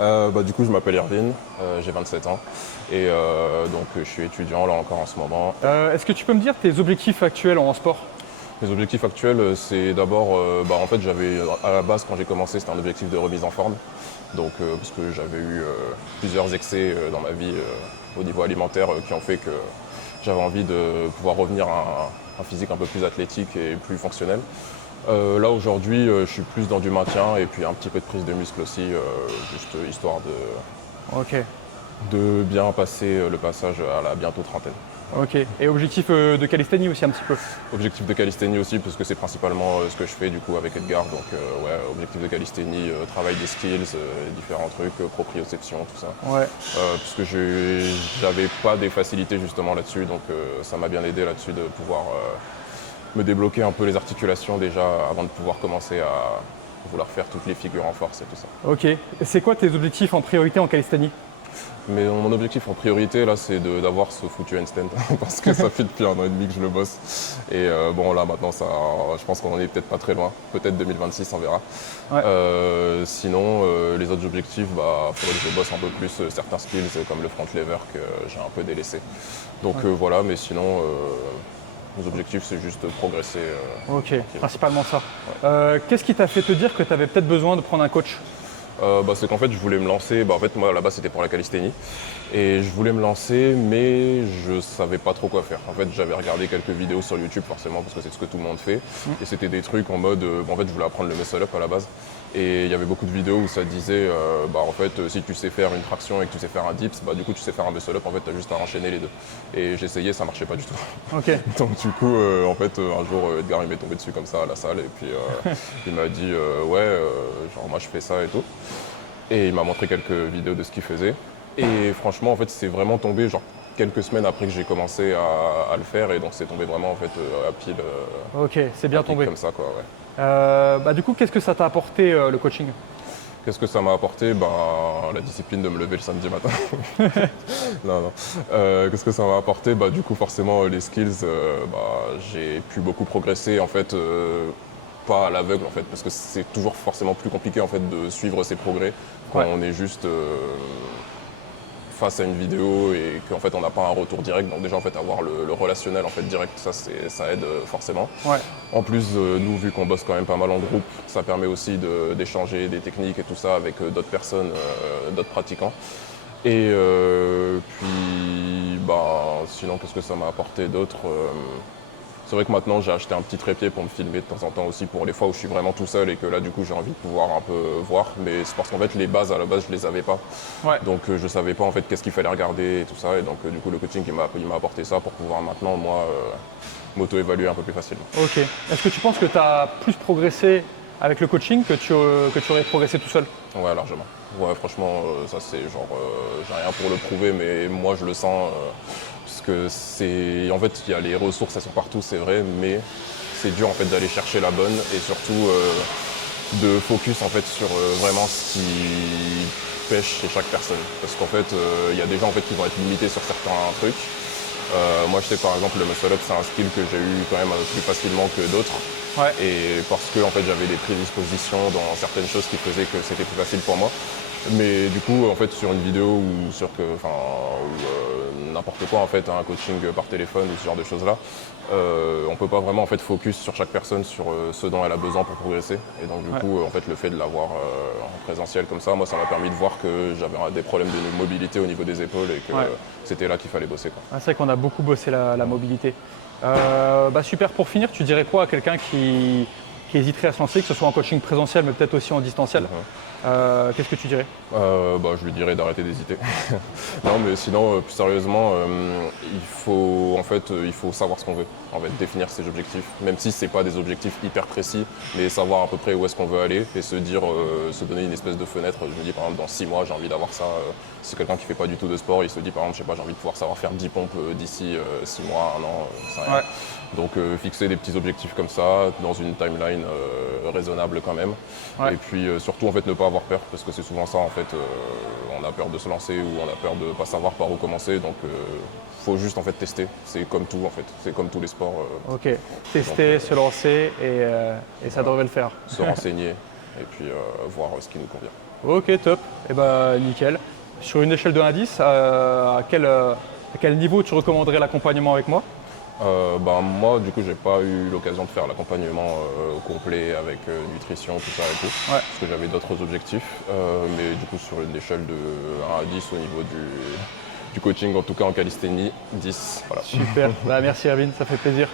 Du coup, je m'appelle Irvine, j'ai 27 ans et donc je suis étudiant là encore en ce moment. Est-ce que tu peux me dire tes objectifs actuels en sport? Mes objectifs actuels, c'est d'abord, en fait, j'avais à la base quand j'ai commencé, c'était un objectif de remise en forme. Donc, parce que j'avais eu plusieurs excès dans ma vie au niveau alimentaire qui ont fait que j'avais envie de pouvoir revenir à un physique un peu plus athlétique et plus fonctionnel. Là aujourd'hui, je suis plus dans du maintien et puis un petit peu de prise de muscle aussi, juste histoire Ok, de bien passer le passage à la bientôt trentaine. ok. Et objectif de calisthénie aussi un petit peu? Objectif de calisthénie aussi, parce que c'est principalement ce que je fais du coup avec Edgar. Donc ouais, objectif de calisthénie, travail des skills, différents trucs, proprioception, tout ça. Ouais, Puisque j'avais pas des facilités justement là-dessus, donc ça m'a bien aidé là-dessus de pouvoir me débloquer un peu les articulations déjà avant de pouvoir commencer à vouloir faire toutes les figures en force et tout ça. ok. Et c'est quoi tes objectifs en priorité en calisthénie? Mais mon objectif en priorité là, c'est d'avoir ce foutu handstand parce que ça fait depuis 1 an et demi que je le bosse. Et bon là maintenant, je pense qu'on en est peut-être pas très loin. Peut-être 2026, on verra. Ouais. Sinon, les autres objectifs, faudrait que je bosse un peu plus certains skills comme le front lever que j'ai un peu délaissé. Donc voilà, mais sinon, mes objectifs c'est juste progresser. Ok, tranquille. principalement ça. Qu'est-ce qui t'a fait te dire que tu avais peut-être besoin de prendre un coach? C'est qu'en fait je voulais me lancer, en fait moi là-bas c'était pour la calisthénie et je voulais me lancer mais je savais pas trop quoi faire. En fait j'avais regardé quelques vidéos sur YouTube forcément parce que c'est ce que tout le monde fait et c'était des trucs en mode, en fait je voulais apprendre le muscle up à la base et il y avait beaucoup de vidéos où ça disait en fait si tu sais faire une traction et que tu sais faire un dips, du coup tu sais faire un muscle up, en fait t'as juste à enchaîner les deux. Et j'essayais, ça marchait pas du tout. Ok, Donc du coup, en fait, un jour, Edgar il m'est tombé dessus comme ça à la salle et puis il m'a dit genre moi je fais ça et tout. Et il m'a montré quelques vidéos de ce qu'il faisait. Et franchement, en fait, c'est vraiment tombé genre quelques semaines après que j'ai commencé à le faire et donc c'est tombé vraiment en fait à pile, ok, c'est bien à pic tombé. comme ça quoi. Ouais. Du coup, qu'est-ce que ça t'a apporté le coaching? Qu'est-ce que ça m'a apporté? La discipline de me lever le samedi matin. Non, non. Qu'est-ce que ça m'a apporté? Du coup, forcément, les skills, j'ai pu beaucoup progresser, en fait, pas à l'aveugle, en fait, parce que c'est toujours forcément plus compliqué, en fait, de suivre ses progrès quand Ouais. on est juste face à une vidéo et qu'en fait, on n'a pas un retour direct. Donc déjà, en fait, avoir le relationnel, en fait, direct, ça aide forcément. Ouais, En plus, nous, vu qu'on bosse quand même pas mal en groupe, ça permet aussi d'échanger des techniques et tout ça avec d'autres personnes, d'autres pratiquants. Et puis, sinon, qu'est-ce que ça m'a apporté d'autre? C'est vrai que maintenant, j'ai acheté un petit trépied pour me filmer de temps en temps aussi pour les fois où je suis vraiment tout seul et que là, du coup, j'ai envie de pouvoir un peu voir. Mais c'est parce qu'en fait, les bases, à la base, je les avais pas. ouais. Donc, je savais pas en fait qu'est-ce qu'il fallait regarder et tout ça. Et donc, du coup, le coaching, il m'a apporté ça pour pouvoir maintenant, moi, m'auto-évaluer un peu plus facilement. Ok. Est-ce que tu penses que tu as plus progressé avec le coaching que tu aurais progressé tout seul? Ouais, largement. Ouais, franchement, ça c'est genre, j'ai rien pour le prouver, mais moi je le sens, parce que c'est, en fait, il y a les ressources, elles sont partout, c'est vrai, mais c'est dur en fait d'aller chercher la bonne et surtout de focus en fait sur vraiment ce qui pêche chez chaque personne. Parce qu'en fait, il y a des gens en fait qui vont être limités sur certains trucs. Moi, je sais par exemple le muscle up, c'est un skill que j'ai eu quand même plus facilement que d'autres. Ouais. Et parce que en fait, j'avais des prédispositions dans certaines choses qui faisaient que c'était plus facile pour moi. Mais du coup, en fait, sur une vidéo ou sur n'importe quoi, en fait, un coaching par téléphone ou ce genre de choses-là, on peut pas vraiment en fait focus sur chaque personne sur ce dont elle a besoin pour progresser. Et donc du Ouais. coup, en fait, le fait de l'avoir en présentiel comme ça, moi, ça m'a permis de voir que j'avais des problèmes de mobilité au niveau des épaules et que Ouais. c'était là qu'il fallait bosser, quoi. Ah, c'est vrai qu'on a beaucoup bossé la mobilité. Super, pour finir, tu dirais quoi à quelqu'un qui hésiterait à se lancer, que ce soit en coaching présentiel mais peut-être aussi en distanciel? Qu'est-ce que tu dirais? Je lui dirais d'arrêter d'hésiter. Non, mais sinon, plus sérieusement, il faut savoir ce qu'on veut, en fait, définir ses objectifs, même si c'est pas des objectifs hyper précis, mais savoir à peu près où est-ce qu'on veut aller et se dire, se donner une espèce de fenêtre. Je me dis par exemple dans 6 mois j'ai envie d'avoir ça. Si c'est quelqu'un qui fait pas du tout de sport, il se dit par exemple, je sais pas, j'ai envie de pouvoir savoir faire 10 pompes d'ici 6 mois, 1 an, c'est rien. Ouais. Donc fixer des petits objectifs comme ça, dans une timeline raisonnable quand même. Ouais. Et puis surtout en fait ne pas avoir peur, parce que c'est souvent ça en fait, on a peur de se lancer ou on a peur de pas savoir par où commencer, donc faut juste en fait tester, c'est comme tout en fait, c'est comme tous les sports, Ok. Tester, Donc, se lancer et ça devrait le faire. se renseigner et puis voir ce qui nous convient. Ok, top. Et bah nickel. Sur une échelle de 1 à 10, à quel niveau tu recommanderais l'accompagnement avec moi? Moi, du coup, j'ai pas eu l'occasion de faire l'accompagnement complet avec nutrition, tout ça et tout, Ouais. parce que j'avais d'autres objectifs. Mais du coup, sur une échelle de 1 à 10 au niveau du coaching, en tout cas en calisthénie, 10. Voilà. Super. Bah, merci Erwin, ça fait plaisir.